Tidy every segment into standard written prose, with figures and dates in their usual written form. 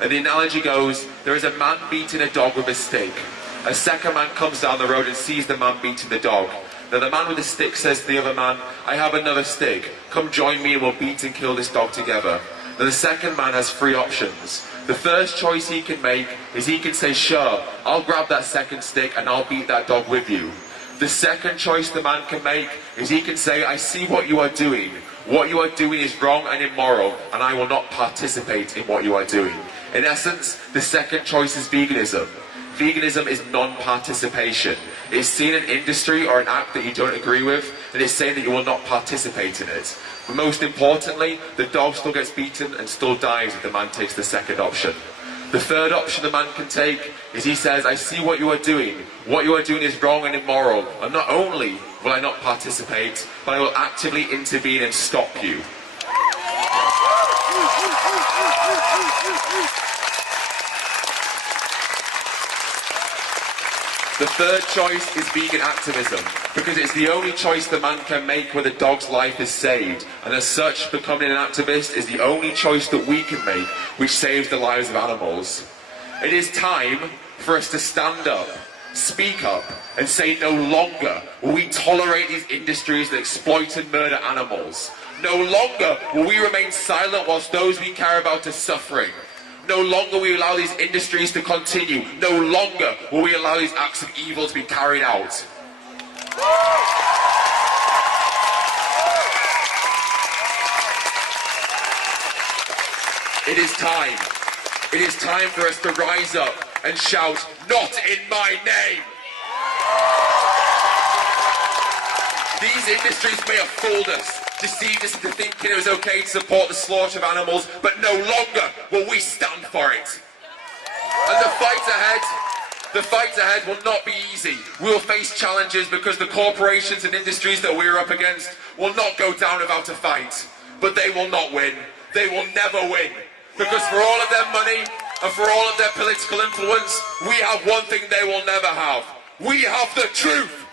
And the analogy goes, there is a man beating a dog with a stick. A second man comes down the road and sees the man beating the dog. Now the man with the stick says to the other man, I have another stick. Come join me and we'll beat and kill this dog together. Now the second man has three options. The first choice he can make is he can say, sure, I'll grab that second stick and I'll beat that dog with you. The second choice the man can make is he can say, I see what you are doing. What you are doing is wrong and immoral, and I will not participate in what you are doing. In essence, the second choice is veganism. Veganism is non-participation. It's seeing an industry or an act that you don't agree with, and it's saying that you will not participate in it. But most importantly, the dog still gets beaten and still dies if the man takes the second option. The third option the man can take is he says, I see what you are doing. What you are doing is wrong and immoral, and not only will I not participate, but I will actively intervene and stop you. The third choice is vegan activism, because it's the only choice the man can make where the dog's life is saved, and as such, becoming an activist is the only choice that we can make which saves the lives of animals. It is time for us to stand up, speak up, and say no longer will we tolerate these industries that exploit and murder animals. No longer will we remain silent whilst those we care about are suffering. No longer will we allow these industries to continue. No longer will we allow these acts of evil to be carried out. It is time. It is time for us to rise up and shout, not in my name! These industries may have fooled us, deceived us into thinking it was okay to support the slaughter of animals, but no longer will we stand for it. And the fight ahead will not be easy. We will face challenges because the corporations and industries that we are up against will not go down without a fight. But they will not win. They will never win. Because for all of their money and for all of their political influence, we have one thing they will never have. We have the truth.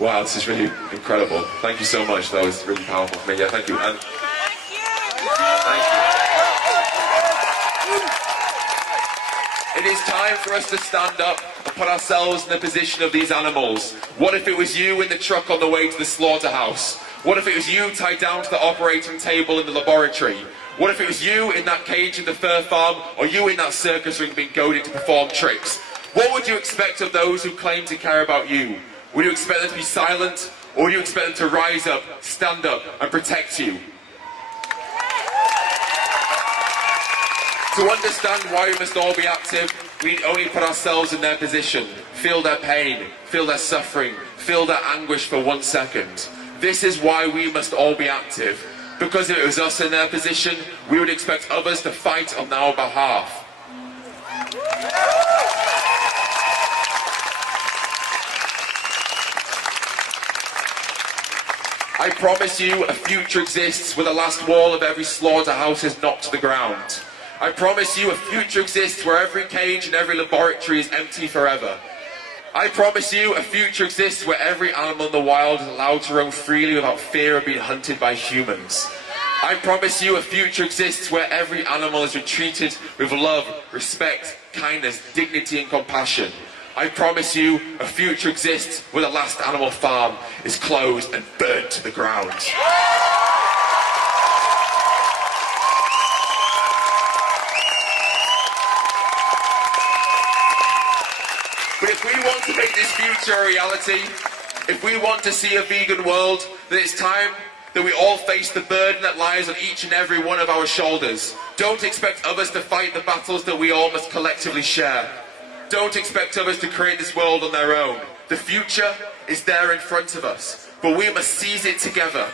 Wow, this is really incredible. Thank you so much. That was really powerful for me. Yeah, thank you. And thank you. It is time for us to stand up and put ourselves in the position of these animals. What if it was you in the truck on the way to the slaughterhouse? What if it was you tied down to the operating table in the laboratory? What if it was you in that cage in the fur farm, or you in that circus ring being goaded to perform tricks? What would you expect of those who claim to care about you? Would you expect them to be silent, or would you expect them to rise up, stand up, and protect you? To understand why we must all be active, we only put ourselves in their position, feel their pain, feel their suffering, feel their anguish for 1 second. This is why we must all be active, because if it was us in their position, we would expect others to fight on our behalf. I promise you a future exists where the last wall of every slaughterhouse is knocked to the ground. I promise you a future exists where every cage and every laboratory is empty forever. I promise you a future exists where every animal in the wild is allowed to roam freely without fear of being hunted by humans. I promise you a future exists where every animal is treated with love, respect, kindness, dignity and compassion. I promise you a future exists where the last animal farm is closed and burned to the ground. But if we want to make this future a reality, if we want to see a vegan world, then it's time that we all face the burden that lies on each and every one of our shoulders. Don't expect others to fight the battles that we all must collectively share. Don't expect others to create this world on their own. The future is there in front of us, but we must seize it together.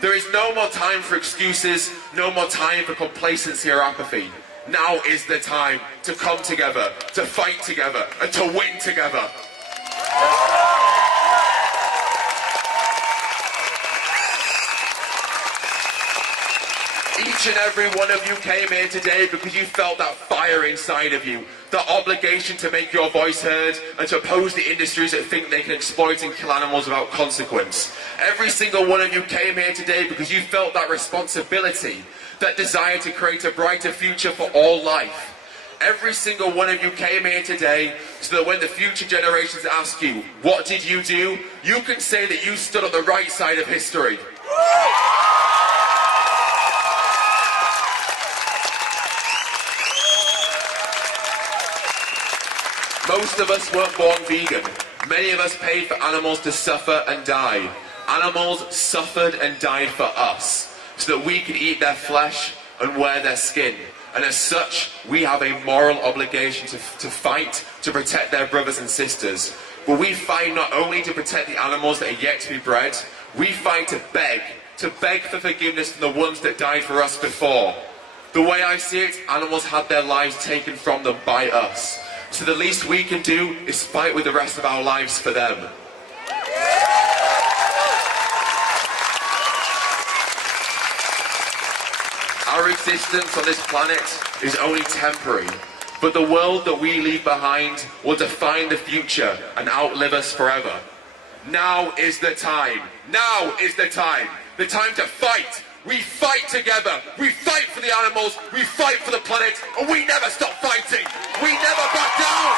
There is no more time for excuses, no more time for complacency or apathy. Now is the time to come together, to fight together, and to win together. Each Each and every one of you came here today because you felt that fire inside of you, the obligation to make your voice heard and to oppose the industries that think they can exploit and kill animals without consequence. Every single one of you came here today because you felt that responsibility, that desire to create a brighter future for all life. Every single one of you came here today so that when the future generations ask you, what did you do? You can say that you stood on the right side of history. Most of us weren't born vegan. Many of us paid for animals to suffer and die. Animals suffered and died for us, so that we could eat their flesh and wear their skin. And as such, we have a moral obligation to fight to protect their brothers and sisters. But we fight not only to protect the animals that are yet to be bred, we fight to beg for forgiveness from the ones that died for us before. The way I see it, animals had their lives taken from them by us. So the least we can do is fight with the rest of our lives for them. Our existence on this planet is only temporary, but the world that we leave behind will define the future and outlive us forever. Now is the time. Now is the time. The time to fight. We fight together. We fight for the animals. We fight for the planet. And we never stop fighting. We never back down.